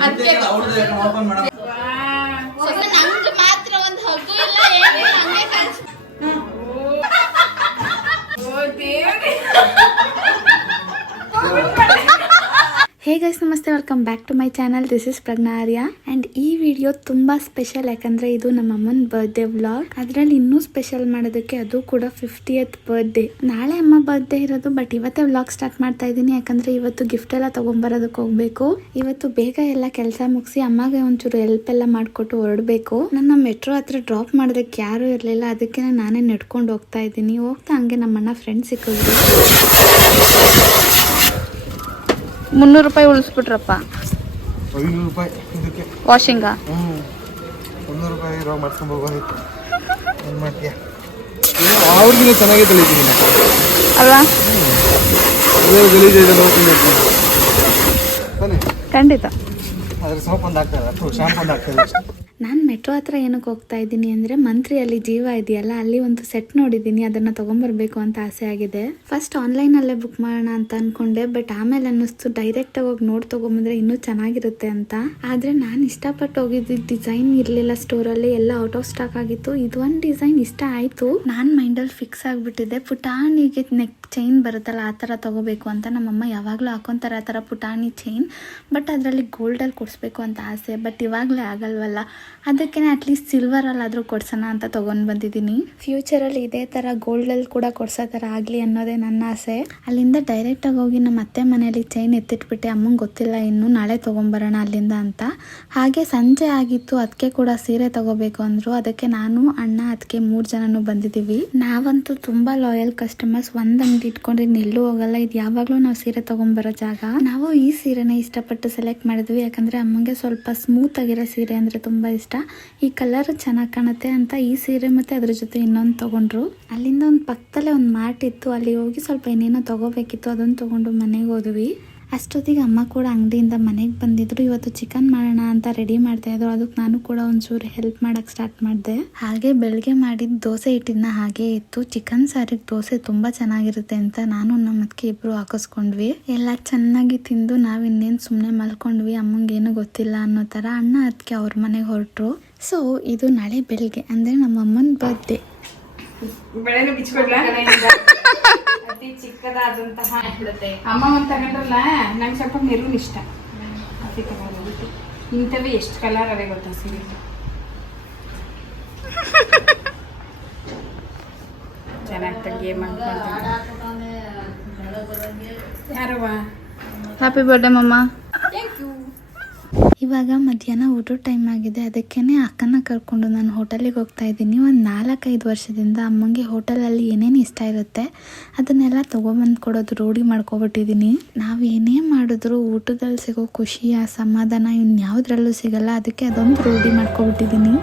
ನಮ್ದು ಮಾತ್ರ ಒಂದು ಹಗ್ಗು ಇಲ್ಲ ಏನಿಲ್ಲ ಹಂಗೆ ಕಳ್ಸಿ. ಹೇ ಗೈಸ್ ನಮಸ್ತೆ, welcome back to my channel. This is Pragya Arya and ಈ ವಿಡಿಯೋ ತುಂಬ ಸ್ಪೆಷಲ್, ಯಾಕಂದರೆ ಇದು ನಮ್ಮ ಅಮ್ಮನ ಬರ್ತ್ಡೇ ವ್ಲಾಗ್. ಅದರಲ್ಲಿ ಇನ್ನೂ ಸ್ಪೆಷಲ್ ಮಾಡೋದಕ್ಕೆ, ಅದು ಕೂಡ 50th ಬರ್ತ್ಡೇ. ನಾಳೆ ಅಮ್ಮ ಬರ್ತ್ಡೇ ಇರೋದು, ಬಟ್ ಇವತ್ತೇ ವ್ಲಾಗ್ ಸ್ಟಾರ್ಟ್ ಮಾಡ್ತಾ ಇದ್ದೀನಿ, ಯಾಕಂದರೆ ಇವತ್ತು ಗಿಫ್ಟ್ ಎಲ್ಲ ತೊಗೊಂಬರೋದಕ್ಕೆ ಹೋಗಬೇಕು. ಇವತ್ತು ಬೇಗ ಎಲ್ಲ ಕೆಲಸ ಮುಗಿಸಿ ಅಮ್ಮಗೆ ಒಂಚೂರು ಹೆಲ್ಪ್ ಎಲ್ಲ ಮಾಡಿಕೊಟ್ಟು ಹೊರಡಬೇಕು. ನನ್ನ ಮೆಟ್ರೋ ಹತ್ರ ಡ್ರಾಪ್ ಮಾಡೋದಕ್ಕೆ ಯಾರೂ ಇರಲಿಲ್ಲ, ಅದಕ್ಕೆ ನಾನೇ ನಡ್ಕೊಂಡು ಹೋಗ್ತಾ ಇದ್ದೀನಿ. ಹೋಗ್ತಾ ಹಂಗೆ ನಮ್ಮಣ್ಣ ಫ್ರೆಂಡ್ ಸಿಕ್ಕಿದ್ರು. 300 ರೂಪಾಯಿ ಉಳಿಸ್ಬಿಟ್ರಪ್ಪ. 500 ರೂಪಾಯಿ ಇದಕ್ಕೆ ವಾಷಿಂಗ. 100 ರೂಪಾಯಿ ರೋ ಮಾಡ್ಕೊಂಡು ಹೋಗೋದಿತ್ತು. ಏನು ಮಾಡ್ತೀಯ? ಅವ್ರಿಗಿನ ಚೆನ್ನಾಗೇ ತಿಳಿತೀನಿ ಅಲ್ವಾ? ಗಲೀಜ್ ನೋಡ್ಕೊಂಡು ತಾನೆ, ಖಂಡಿತ. ಅದ್ರ ಸೋಪ್ ಒಂದು ಆಗ್ತದೆ, ಶಾಂಪು ಒಂದು ಆಗ್ತದೆ. ನಾನು ಮೆಟ್ರೋ ಹತ್ರ ಏನಕ್ಕೆ ಹೋಗ್ತಾ ಇದ್ದೀನಿ ಅಂದರೆ, ಮಂತ್ರಿಯಲ್ಲಿ ಜೀವ ಇದೆಯಲ್ಲ, ಅಲ್ಲಿ ಒಂದು ಸೆಟ್ ನೋಡಿದ್ದೀನಿ, ಅದನ್ನು ತೊಗೊಂಬರ್ಬೇಕು ಅಂತ ಆಸೆ ಆಗಿದೆ. ಫಸ್ಟ್ ಆನ್ಲೈನಲ್ಲೇ ಬುಕ್ ಮಾಡೋಣ ಅಂತ ಅಂದ್ಕೊಂಡೆ, ಬಟ್ ಆಮೇಲೆ ಅನ್ನಿಸ್ತು ಡೈರೆಕ್ಟಾಗಿ ಹೋಗಿ ನೋಡಿ ತೊಗೊಂಬಂದ್ರೆ ಇನ್ನೂ ಚೆನ್ನಾಗಿರುತ್ತೆ ಅಂತ. ಆದರೆ ನಾನು ಇಷ್ಟಪಟ್ಟು ಹೋಗಿದ್ದು ಡಿಸೈನ್ ಇರಲಿಲ್ಲ ಸ್ಟೋರಲ್ಲಿ, ಎಲ್ಲ ಔಟ್ ಆಫ್ ಸ್ಟಾಕ್ ಆಗಿತ್ತು. ಇದೊಂದು ಡಿಸೈನ್ ಇಷ್ಟ ಆಯಿತು. ನಾನು ಮೈಂಡಲ್ಲಿ ಫಿಕ್ಸ್ ಆಗಿಬಿಟ್ಟಿದ್ದೆ, ಪುಟಾಣಿಗೆ ನೆಕ್ ಚೈನ್ ಬರುತ್ತಲ್ಲ ಆ ಥರ ತೊಗೋಬೇಕು ಅಂತ. ನಮ್ಮಮ್ಮ ಯಾವಾಗಲೂ ಹಾಕೊತಾರೆ ಆ ಥರ ಪುಟಾಣಿ ಚೈನ್, ಬಟ್ ಅದರಲ್ಲಿ ಗೋಲ್ಡಲ್ಲಿ ಕೊಡಿಸ್ಬೇಕು ಅಂತ ಆಸೆ. ಬಟ್ ಇವಾಗಲೇ ಆಗಲ್ವಲ್ಲ, ಅದಕ್ಕೆ ಅಟ್ಲೀಸ್ಟ್ ಸಿಲ್ವರಲ್ಲಾದರೂ ಕೊಡ್ಸೋಣ ಅಂತ ತೊಗೊಂಡು ಬಂದಿದ್ದೀನಿ. ಫ್ಯೂಚರಲ್ಲಿ ಇದೇ ಥರ ಗೋಲ್ಡಲ್ಲಿ ಕೂಡ ಕೊಡ್ಸೋ ಥರ ಆಗಲಿ ಅನ್ನೋದೇ ನನ್ನ ಆಸೆ. ಅಲ್ಲಿಂದ ಡೈರೆಕ್ಟಾಗಿ ಹೋಗಿ ನಮ್ಮ ಅತ್ತೆ ಮನೆಯಲ್ಲಿ ಚೈನ್ ಎತ್ತಿಟ್ಬಿಟ್ಟೆ. ಅಮ್ಮಂಗೆ ಗೊತ್ತಿಲ್ಲ ಇನ್ನು, ನಾಳೆ ತೊಗೊಂಬರೋಣ ಅಲ್ಲಿಂದ ಅಂತ. ಹಾಗೆ ಸಂಜೆ ಆಗಿತ್ತು, ಅದಕ್ಕೆ ಕೂಡ ಸೀರೆ ತೊಗೋಬೇಕು ಅಂದರು. ಅದಕ್ಕೆ ನಾನು, ಅಣ್ಣ, ಅದಕ್ಕೆ 3 ಜನನೂ ಬಂದಿದ್ದೀವಿ. ನಾವಂತೂ ತುಂಬ ಲಾಯಲ್ ಕಸ್ಟಮರ್ಸ್. ಒಂದು ಅಂಗಡಿ ಇಟ್ಕೊಂಡ್ರೆ ಇನ್ನೆಲ್ಲೂ ಹೋಗಲ್ಲ, ಇದು ಯಾವಾಗಲೂ ನಾವು ಸೀರೆ ತೊಗೊಂಬರೋ ಜಾಗ. ನಾವು ಈ ಸೀರೆನ ಇಷ್ಟಪಟ್ಟು ಸೆಲೆಕ್ಟ್ ಮಾಡಿದ್ವಿ, ಯಾಕಂದರೆ ಅಮ್ಮಂಗೆ ಸ್ವಲ್ಪ ಸ್ಮೂತ್ ಆಗಿರೋ ಸೀರೆ ಅಂದರೆ ತುಂಬ ಇಷ್ಟ. ಈ ಕಲರ್ ಚೆನ್ನಾಗಿ ಕಾಣುತ್ತೆ ಅಂತ ಈ ಸೀರೆ ಮತ್ತೆ ಅದ್ರ ಜೊತೆ ಇನ್ನೊಂದು ತಗೊಂಡ್ರು. ಅಲ್ಲಿಂದ ಒಂದು ಪಕ್ಕದಲ್ಲೇ ಒಂದು ಮಾರ್ಟ್ ಇತ್ತು, ಅಲ್ಲಿ ಹೋಗಿ ಸ್ವಲ್ಪ ಇನ್ನೇನೋ ತಗೋಬೇಕಿತ್ತು, ಅದನ್ನು ತಗೊಂಡು ಮನೆಗೆ ಹೋದ್ವಿ. ಅಷ್ಟೊತ್ತಿಗೆ ಅಮ್ಮ ಕೂಡ ಅಂಗಡಿಯಿಂದ ಮನೆಗೆ ಬಂದಿದ್ರು. ಇವತ್ತು ಚಿಕನ್ ಮಾಡೋಣ ಅಂತ ರೆಡಿ ಮಾಡ್ತಾ ಇದ್ರು, ಅದಕ್ಕೆ ನಾನು ಕೂಡ ಒಂಚೂರು ಹೆಲ್ಪ್ ಮಾಡೋಕ್ಕೆ ಸ್ಟಾರ್ಟ್ ಮಾಡಿದೆ. ಹಾಗೆ ಬೆಳಗ್ಗೆ ಮಾಡಿದ ದೋಸೆ ಹಿಟ್ಟಿನ ಹಾಗೆ ಇತ್ತು. ಚಿಕನ್ ಸಾರಿಗೆ ದೋಸೆ ತುಂಬ ಚೆನ್ನಾಗಿರುತ್ತೆ ಅಂತ ನಾನು ನಮ್ಮ ಅತ್ತಿಗೆ ಇಬ್ರು ಹಾಕಿಸ್ಕೊಂಡ್ವಿ. ಎಲ್ಲ ಚೆನ್ನಾಗಿ ತಿಂದು ನಾವು ಇನ್ನೇನು ಸುಮ್ಮನೆ ಮಲ್ಕೊಂಡ್ವಿ. ಅಮ್ಮಂಗೇನು ಗೊತ್ತಿಲ್ಲ ಅನ್ನೋ ಥರ. ಅಣ್ಣ ಅದಕ್ಕೆ ಅವ್ರ ಮನೆಗೆ ಹೊರಟರು. ಸೊ ಇದು ನಾಳೆ ಬೆಳಿಗ್ಗೆ ಅಂದರೆ ನಮ್ಮ ಅಮ್ಮನ ಬರ್ತ್ಡೇ. ಬೆಳೆನೂ ಬಿಚ್ಕೊಡ್ಲ ಅತಿ ಚಿಕ್ಕದಾದಂತಹ ಅಮ್ಮ ಒಂದು ತಗೊಂಡ್ರಲ್ಲ, ನಂಗೆ ಸ್ವಲ್ಪ ಮೆರೂನ್ ಇಷ್ಟ. ಅತಿ ತಗೊಂಡ್ಬಿಟ್ಟು ಇಂಥವೇ ಎಷ್ಟು ಕಲರ್ ಅವೇ ಗೊತ್ತಾ ಸೀರೆ. ಚೆನ್ನಾಗಿ ತೆಗಿಯೇ ಮಾಡ್ಕೊಳ್ತೀನಿ. ಯಾರವ್ವ? ಹ್ಯಾಪಿ ಬರ್ಡೇ ಮಮ್ಮ. ಇವಾಗ ಮಧ್ಯಾಹ್ನ ಊಟದ ಟೈಮ್ ಆಗಿದೆ, ಅದಕ್ಕೇ ಅಕ್ಕನ ಕರ್ಕೊಂಡು ನಾನು ಹೋಟೆಲಿಗೆ ಹೋಗ್ತಾ ಇದ್ದೀನಿ. ಒಂದು 4-5 ವರ್ಷದಿಂದ ಅಮ್ಮಂಗೆ ಹೋಟೆಲಲ್ಲಿ ಏನೇನು ಇಷ್ಟ ಇರುತ್ತೆ ಅದನ್ನೆಲ್ಲ ತೊಗೊಬಂದು ಕೊಡೋದು ರೂಢಿ ಮಾಡ್ಕೊಬಿಟ್ಟಿದ್ದೀನಿ. ನಾವು ಏನೇ ಮಾಡಿದ್ರು ಊಟದಲ್ಲಿ ಸಿಗೋ ಖುಷಿ, ಆ ಸಮಾಧಾನ ಇನ್ಯಾವುದ್ರಲ್ಲೂ ಸಿಗಲ್ಲ. ಅದಕ್ಕೆ ಅದೊಂದು ರೂಢಿ ಮಾಡ್ಕೊಬಿಟ್ಟಿದ್ದೀನಿ.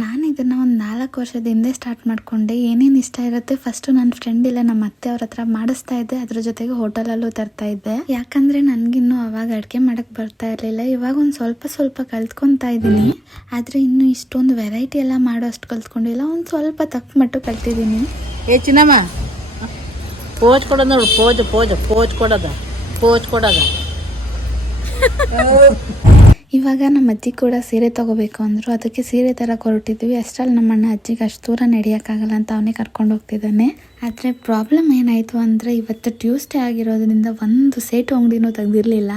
ನಾನು ಇದನ್ನು ಒಂದು 4 ವರ್ಷದ ಹಿಂದೆ ಸ್ಟಾರ್ಟ್ ಮಾಡಿಕೊಂಡೆ. ಏನೇನು ಇಷ್ಟ ಇರುತ್ತೆ ಫಸ್ಟು ನನ್ನ ಫ್ರೆಂಡ್ ಇಲ್ಲ ನಮ್ಮ ಅತ್ತೆ ಅವ್ರ ಹತ್ರ ಮಾಡಿಸ್ತಾ ಇದ್ದೆ, ಅದ್ರ ಜೊತೆಗೆ ಹೋಟೆಲಲ್ಲೂ ತರ್ತಾ ಇದ್ದೆ. ಯಾಕಂದರೆ ನನಗಿನ್ನೂ ಅವಾಗ ಅಡುಗೆ ಮಾಡೋಕ್ಕೆ ಬರ್ತಾ ಇರಲಿಲ್ಲ. ಇವಾಗ ಒಂದು ಸ್ವಲ್ಪ ಕಲ್ತ್ಕೊತಾ ಇದ್ದೀನಿ. ಆದರೆ ಇನ್ನೂ ಇಷ್ಟೊಂದು ವೆರೈಟಿ ಎಲ್ಲ ಮಾಡೋ ಅಷ್ಟು ಕಲ್ತ್ಕೊಂಡಿಲ್ಲ, ಒಂದು ಸ್ವಲ್ಪ ತಕ್ಕ ಮಟ್ಟು ಕಲ್ತಿದ್ದೀನಿ. ಏ ಚಿನ್ನಮ್ಮ, ಪೋಜ್ ಕೊಡೋದು ನೋಡು, ಪೋಜ್ ಕೊಡೋದ. ಇವಾಗ ನಮ್ಮ ಅಜ್ಜಿ ಕೂಡ ಸೀರೆ ತೊಗೋಬೇಕು ಅಂದರು, ಅದಕ್ಕೆ ಸೀರೆ ತರಕ್ಕೆ ಹೊರಟಿದ್ವಿ. ಅಷ್ಟರಲ್ಲಿ ನಮ್ಮ ಅಣ್ಣ ಅಜ್ಜಿಗೆ ಅಷ್ಟು ದೂರ ನಡೆಯೋಕ್ಕಾಗಲ್ಲ ಅಂತ ಅವನೇ ಕರ್ಕೊಂಡು ಹೋಗ್ತಿದ್ದಾನೆ. ಆದರೆ ಪ್ರಾಬ್ಲಮ್ ಏನಾಯಿತು ಅಂದರೆ, ಇವತ್ತು ಟ್ಯೂಸ್ಡೇ ಆಗಿರೋದ್ರಿಂದ ಒಂದು ಸೇಟು ಅಂಗಡಿನೂ ತೆಗೆದಿರಲಿಲ್ಲ.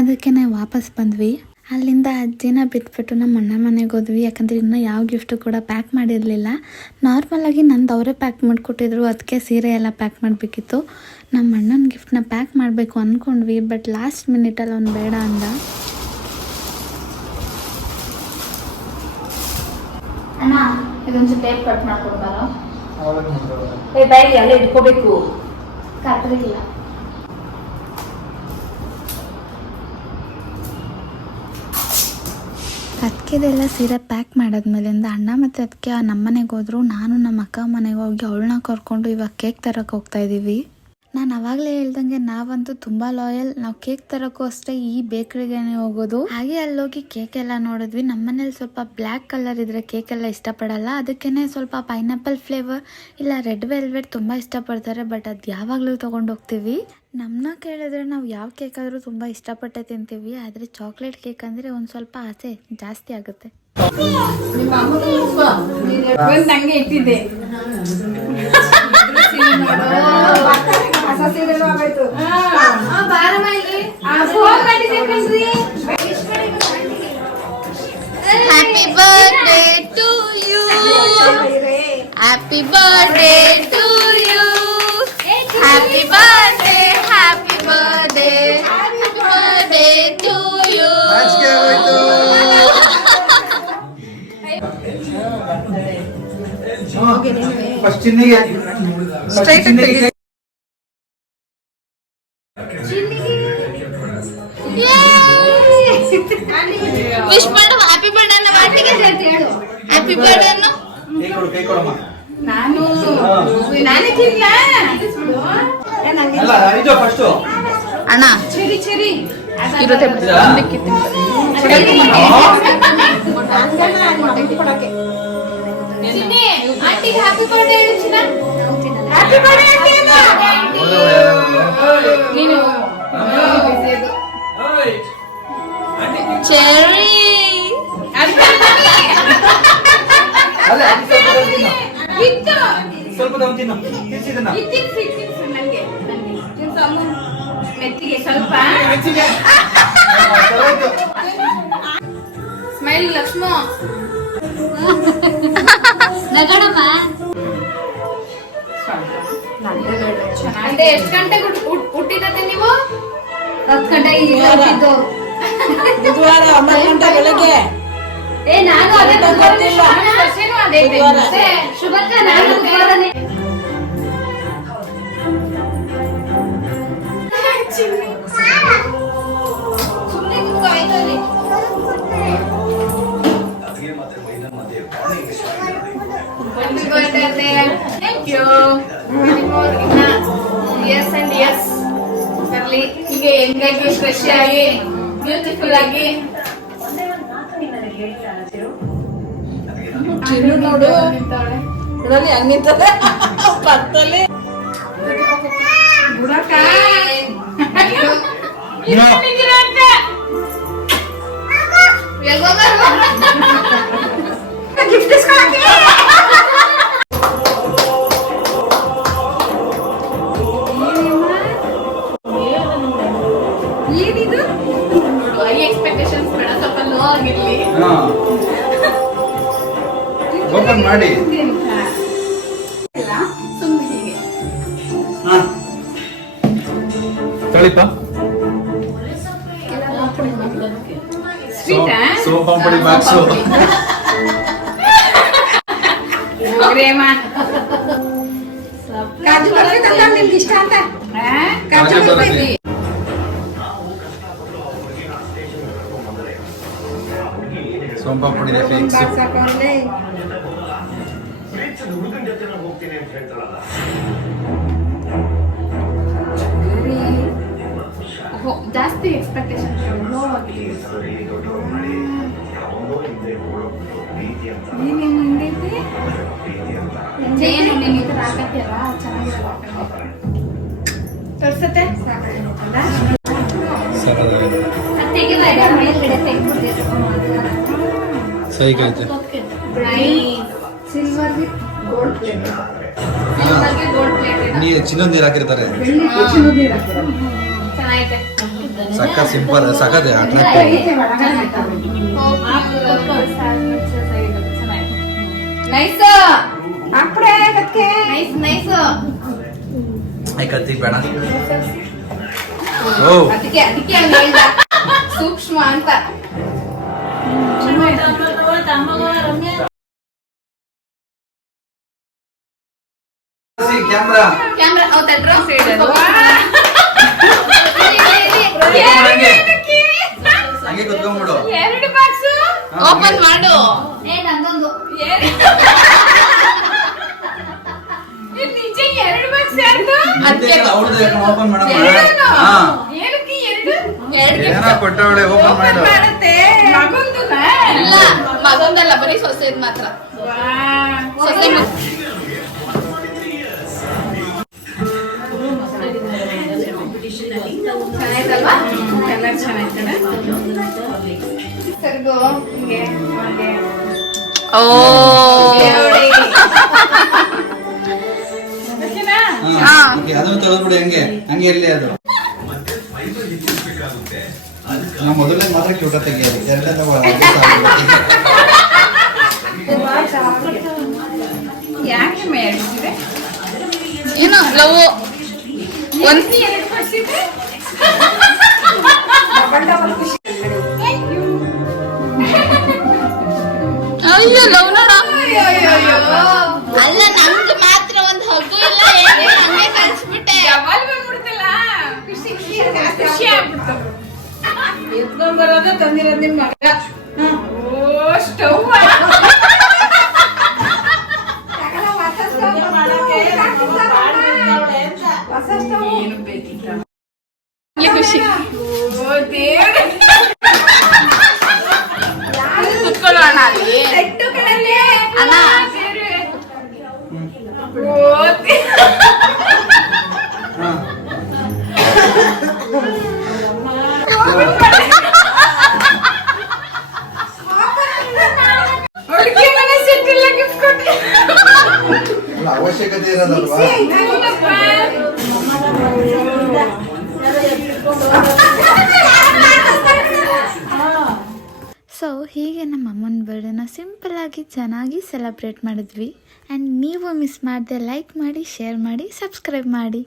ಅದಕ್ಕೆ ನಾವು ವಾಪಸ್ ಬಂದ್ವಿ. ಅಲ್ಲಿಂದ ಅಜ್ಜಿನ ಬಿಟ್ಬಿಟ್ಟು ನಮ್ಮ ಅಣ್ಣ ಮನೆಗೆ ಹೋದ್ವಿ. ಯಾಕಂದರೆ ಇನ್ನೂ ಯಾವ ಗಿಫ್ಟು ಕೂಡ ಪ್ಯಾಕ್ ಮಾಡಿರಲಿಲ್ಲ. ನಾರ್ಮಲಾಗಿ ನಂದು ಅವರೇ ಪ್ಯಾಕ್ ಮಾಡಿಕೊಟ್ಟಿದ್ರು, ಅದಕ್ಕೆ ಸೀರೆ ಎಲ್ಲ ಪ್ಯಾಕ್ ಮಾಡಬೇಕಿತ್ತು. ನಮ್ಮ ಅಣ್ಣನ ಗಿಫ್ಟನ್ನ ಪ್ಯಾಕ್ ಮಾಡಬೇಕು ಅಂದ್ಕೊಂಡ್ವಿ, ಬಟ್ ಲಾಸ್ಟ್ ಮಿನಿಟಲ್ಲಿ ಅವ್ನು ಬೇಡ ಅಂದ. ಅಣ್ಣ ಇದೊಂದು ಟೇಪ್ ಕಟ್ ಮಾಡ್ಕೊಡ್ಬಾರ? ಬೈಲಿ ಅಲ್ಲೇ ಇಟ್ಕೋಬೇಕು. ಕದ್ರಿಲ್ಲ. ಅದಕ್ಕೆದೆಲ್ಲ ಸೀರೆ ಪ್ಯಾಕ್ ಮಾಡಾದ್ಮೇಲಿಂದ ಅಣ್ಣ ಮತ್ತು ಅದಕ್ಕೆ ನಮ್ಮನೆಗೆ ಹೋದ್ರು. ನಾನು ನಮ್ಮ ಅಕ್ಕ ಮನೆಗೆ ಹೋಗಿ ಅವಳನ್ನ ಕರ್ಕೊಂಡು ಇವಾಗ ಕೇಕ್ ತರಕ್ಕೆ ಹೋಗ್ತಾ ಇದ್ದೀವಿ. ನಾನು ಅವಾಗಲೇ ಹೇಳ್ದಂಗೆ ನಾವಂತೂ ತುಂಬ ಲಾಯಲ್. ನಾವು ಕೇಕ್ ತರಕ್ಕೂ ಅಷ್ಟೇ ಈ ಬೇಕ್ರಿಗೇನೆ ಹೋಗೋದು. ಹಾಗೆ ಅಲ್ಲೋಗಿ ಕೇಕ್ ಎಲ್ಲ ನೋಡಿದ್ವಿ. ನಮ್ಮನೇಲಿ ಸ್ವಲ್ಪ ಬ್ಲ್ಯಾಕ್ ಕಲರ್ ಇದ್ರೆ ಕೇಕ್ ಎಲ್ಲ ಇಷ್ಟಪಡಲ್ಲ. ಅದಕ್ಕೇನೆ ಸ್ವಲ್ಪ ಪೈನಾಪಲ್ ಫ್ಲೇವರ್ ಇಲ್ಲ ರೆಡ್ ವೆಲ್ವೆಟ್ ತುಂಬ ಇಷ್ಟಪಡ್ತಾರೆ. ಬಟ್ ಅದು ಯಾವಾಗಲೂ ತೊಗೊಂಡು ಹೋಗ್ತೀವಿ. ನಮ್ಮನ್ನ ಕೇಳಿದ್ರೆ ನಾವು ಯಾವ ಕೇಕ್ ಆದರೂ ತುಂಬ ಇಷ್ಟಪಟ್ಟೆ ತಿಂತೀವಿ. ಆದರೆ ಚಾಕ್ಲೇಟ್ ಕೇಕ್ ಅಂದರೆ ಒಂದು ಸ್ವಲ್ಪ ಆಸೆ ಜಾಸ್ತಿ ಆಗುತ್ತೆ. ನಂಗೆ ಇಟ್ಟಿದ್ದೆ happy birthday to you, happy birthday to you, happy birthday, happy birthday, happy birthday to you. First ಚಿನ್ನಿಗೆ ವಿಶ್ ಮಾಡು, ಹ್ಯಾಪಿ ಬರ್ಡೇ ಅನ್ನ ಪಾರ್ಟಿಗೆ ಹೇಳು. ಹ್ಯಾಪಿ ಬರ್ಡೇ ಅನ್ನು ಕೈ ಕೊಡಮ್ಮ. ನಾನು ನಾನೇ ತಿನ್ಲ ಇದು ಫಸ್ಟ್ ಅಣ್ಣ ಚೆರಿ ಚೆರಿ ಇರುತ್ತೆ ಆಂಟಿಗೆ ಹ್ಯಾಪಿ ಬರ್ಡೇ ಹೇಳು ಚಿನ್ನ. ಹ್ಯಾಪಿ ಬರ್ಡೇ ನೀನು ಚೆರ್ರಿ ಇತ್ತು ಸ್ವಲ್ಪ ತಿನ್ನು ತಿನ್ಸಿದನ್ನ ತಿನ್ಸು ನನಗೆ ತಿನ್ಸು ಅಮ್ಮ ಮೆತ್ತಿಗೆ ಸ್ವಲ್ಪ ಸ್ಮೈಲ್ ಲಕ್ಷ್ಮೋ ನಗಡಮ್ಮ. ಚೆನ್ನಾಗಿದೆ. ಎಷ್ಟು ಗಂಟೆಗೆ ಹುಟ್ಟಿದತ್ತೆ ನೀವು? 10 ಗಂಟೆಗೆ ಹುಟ್ಟಿದ್ದು. ಬುಧವಾರ 9 ಗಂಟೆ ಬೆಳಗ್ಗೆ. ನಾನು ಅದೇ ಗೊತ್ತಿಲ್ಲ. ಅದೇ ಶುಭಕ್ಕ ನಾನು ಬುಧವಾರನೇ. ಸುಮ್ಮನೆ ಕೂತ್ಕೋ ಆಯ್ತಲ್ಲಿ. Happy birthday ಅತ್ತೆ. Thank you. Yes and yes. ಬರ್ಲಿ ಹೀಗೆ ಹೆಂಗಾಗಿ ಫ್ರೆಶ್ ಆಗಿ ಬ್ಯೂಟಿಫುಲ್ ಆಗಿ ಚಿನ್ನು ನೋಡು ನೋಡಲಿ ಹಂಗ್ ನಿಂತದೆ ಪಕ್ಕದಲ್ಲಿ. ಬುಡಕ ಗಿಫ್ಟ್ ಇಸ್ಕೊಳಕ್ಕೆ ಏನಿದು ನೋಡು. ಐ ಎಕ್ಸ್ಪೆಕ್ಟೇಷನ್ಸ್ ಬೇಡ, ಸ್ವಲ್ಪ ಲೋ ಆಗಿರ್ಲಿ. ಓಪನ್ ಮಾಡಿ ಸುಮ್ಮನೆ ಹೀಗೆ ತೊಳಿಪ ಸ್ವೀಟಾ ಸೋಪಾಂಪುಡಿ ಬಾಕ್ಸು ಪ್ರೇಮ ಕಾಜು ಬರ್ಫಿ ತಂದ ನಿಮ್ಗೆ ಇಷ್ಟ ಅಂತ. ಕಾಜು ಬರ್ಫಿ ಸೋಂಪಾಂಪುಡಿ ಫಿಕ್ಸ್. ಸಾಕೊಂಡ್ರೆ ಜಾಸ್ತಿ ಎಕ್ಸ್ಪೆಕ್ಟೇಷನ್ ಲೋ ಆಗಿದೆ. ನೀನೇನು ಹಿಂಗೈತಿ ಏನು ನೀನು ಈ ಥರ ಹಾಕತ್ತೀಯಲ್ಲ ಚೆನ್ನಾಗಿರಲ್ಲ. ತೋರ್ಸತ್ತೆ ಸೈಕೈತೆ ಸಿಲ್ವರ್ ವಿತ್ ಗೋಲ್ಡ್ ಪ್ಲೇಟ್. ಸಿಲ್ವರ್ಗೆ ಗೋಲ್ಡ್ ಪ್ಲೇಟ್ ನೀ ಚಿನ್ನೊಂದು ನೀರು ಹಾಕಿರ್ತಾರೆ. ಚೆನ್ನಾಗೈತೆ. ಸಕ್ಕ ಸಿಂಪಲ್ ಸಕ್ಕದೆ ನೈಸ್ ಅಪ್ಪಡೆ ಕತ್ತೆ ನೈಸ್ ನೈಸ್. ಕತ್ತಿ ಬೇಡ. ಅದಕ್ಕೆ ಅದಕ್ಕೆ ಹೇಳ್ದ ಸೂಕ್ಷ್ಮ ಅಂತ. ಕ್ಯಾಮ್ರಾ ಕ್ಯಾಮ್ರಾ ಹಂಗೆ ಕುತ್ಕೊಂಡ್ಬಿಡು. 2 ಬಾಕ್ಸ್ ಓಪನ್ ಮಾಡು. ನಿಜ 2 ಬಾಕ್ಸ್ ಯಾರ್ದು? ಅವ್ರದ್ದು ಓಪನ್ ಮಾಡಮ್ಮ. ಏನಕ್ಕೆ 2? ಏನೋ ಕೊಟ್ಟವಳೆ, ಓಪನ್ ಮಾಡು. ಮಗಂದುನಾ? ಇಲ್ಲ ಮಗಂದಲ್ಲ, ಬರೀ ಸೊಸೆದ್ ಮಾತ್ರ. ಸೊಸೆ ಚೆನ್ನಾಯ್ತಲ್ವಾ? ಕಲರ್ ಚೆನ್ನಾಯ್ತಲ್ಲ? ಸರ್ಗು ಹಿಂಗೆ ಹಾಗೆ. ಓ ಓಕೆನಾ? ಹಾ, ಓಕೆ, ಅದನ್ನು ತೆಗೆದ್ಬಿಡು. ಹಂಗೆ ಹಂಗೆ ಇರ್ಲಿ ಅದು. ನಾವು ಮೊದಲನೇ ಮಾತ್ರ ಕ್ಯೂಟ ತೆಗಿಯೋದು, ಎರಡನೇ ಯಾಕೆ ಮೇಡಿಸಿದೆ? ಏನು ಲವ್ ಒಂದ್ 2 ಕೊಡ್ಸಿದೆ? ಅಯ್ಯೋ ಲವ್ ನೋಡ. ಅಯ್ಯೋ ಅಲ್ಲ ನಮ್ದು ಮಾತ್ರ ಒಂದ್ ಹಗ್ಗು ಇಲ್ಲ, ಏನಿಲ್ಲ, ಹಂಗೆ ಕಳ್ಸ್ಬಿಟ್ಟೆ. ಡಬಲ್ ಬಂದ್ಬಿಡ್ತಲ್ಲ, ಖುಷಿ ಆಗ್ಬಿಡ್ತು. ಎತ್ಕೊಂಡ್ಬರೋದೇ ತಂದಿರೋದು ನಿಮ್ ಮಗ. ಓ ಸ್ಟವ್ ಏನು ಬೇಕಿಲ್ಲ. ಖುಷಿ ಓ ದೇವ್ರೆ. ಕುತ್ಕೊಳ್ಳೋಣ ಅಲ್ಲಿ ಸೆಟ್ಟು ಕಣಲ್ಲಿ. ಅಣ್ಣ. ದೇವ್ರೆ. ಓ ಹುಡುಗಿ ಮನೆ ಸೆಟ್ ಇಲ್ಲ, ಗಿಫ್ಟ್ ಕೊಟ್ಟೆ. ಅವಶ್ಯಕತೆ ಇರೋದಲ್ವಾ? ಸೊ ಹೀಗೆ ನಮ್ಮ ಅಮ್ಮನ ಬರ್ಡೇನ ಸಿಂಪಲ್ಲಾಗಿ ಚೆನ್ನಾಗಿ ಸೆಲೆಬ್ರೇಟ್ ಮಾಡಿದ್ವಿ. ಆ್ಯಂಡ್ ನೀವು ಮಿಸ್ ಮಾಡದೆ ಲೈಕ್ ಮಾಡಿ, ಶೇರ್ ಮಾಡಿ, ಸಬ್ಸ್ಕ್ರೈಬ್ ಮಾಡಿ.